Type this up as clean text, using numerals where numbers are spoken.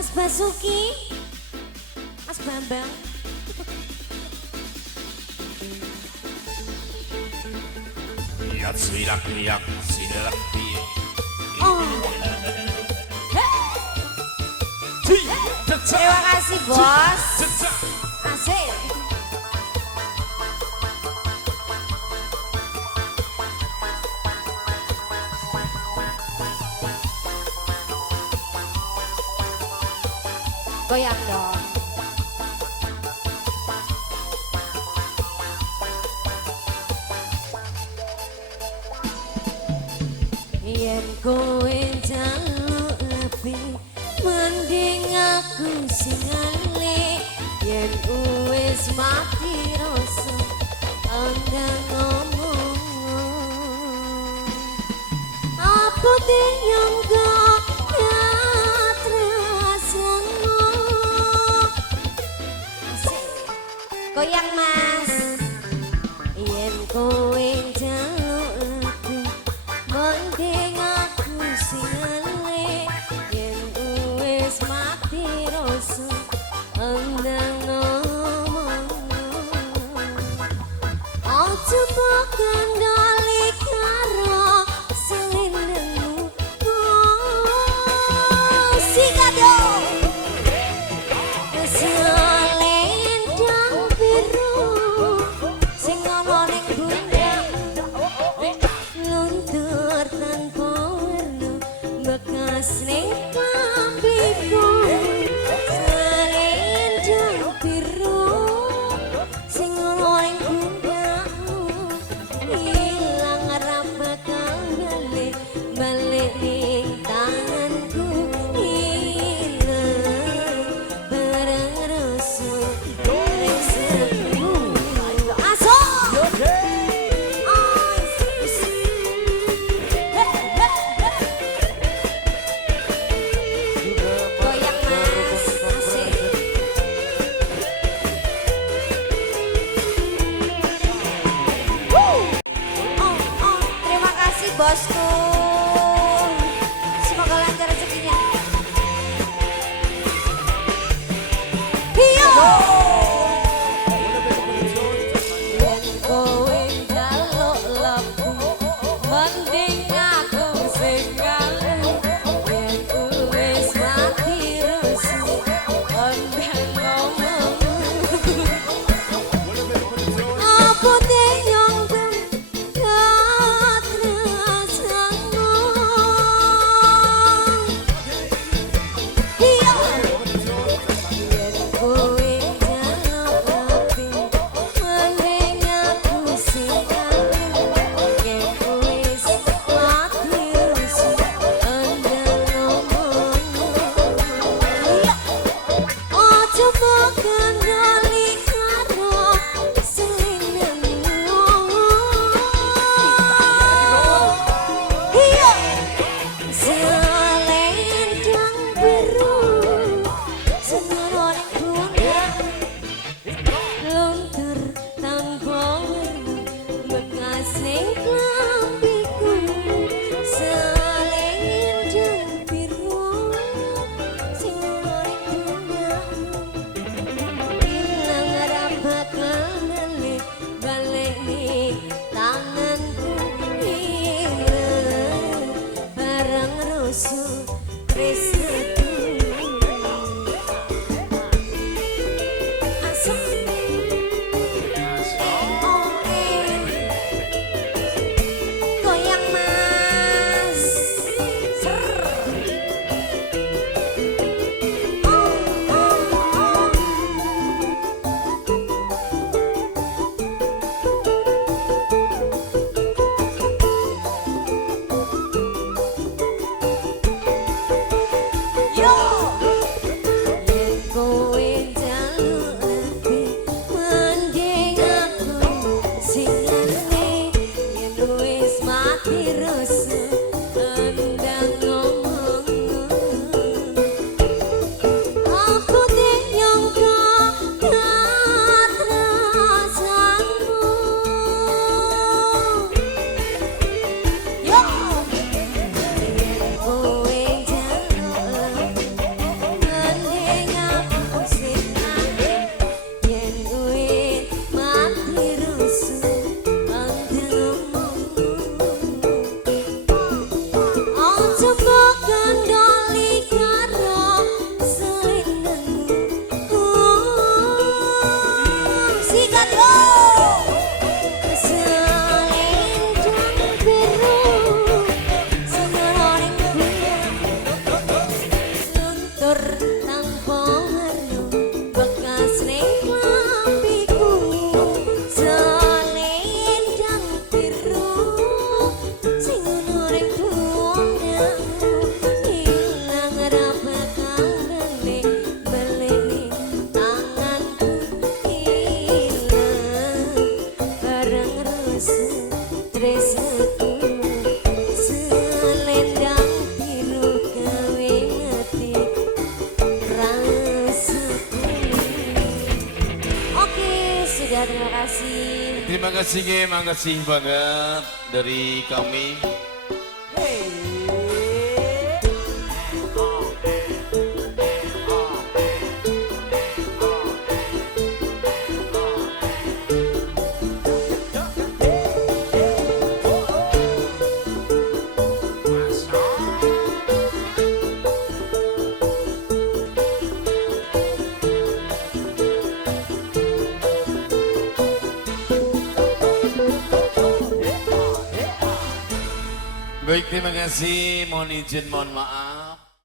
Mas Basuki, Mas Bambang. Lihat silak liak silak liak. Oh. Terima kasih bos. Asik. Goyang dong. Yen kowe njaluk lebih mending aku sing ngalih. Yen wis mati rasa anda ngomong apa yang gak terasa. Goyang mas. Yen kowe njaluk lebih mending aku sing ngalih. Yen wis mati rasa andang ngomong aja mbok kendali karo selindangmu. Sikat yo. Bekas ning klambiku selendang biru sing ono ning pundakmu ilang ora bakal balik ning tanganku ilang bareng rasa resepu aso. Bosku, semoga lancar rezekinya. Hiyo. Yen kowe njaluk lebu, mending aku sing ngalih. Yen wis mati rasa, andang ngomong. Apa yang terima kasih banget dari kami. Baik, terima kasih. Mohon izin, mohon maaf.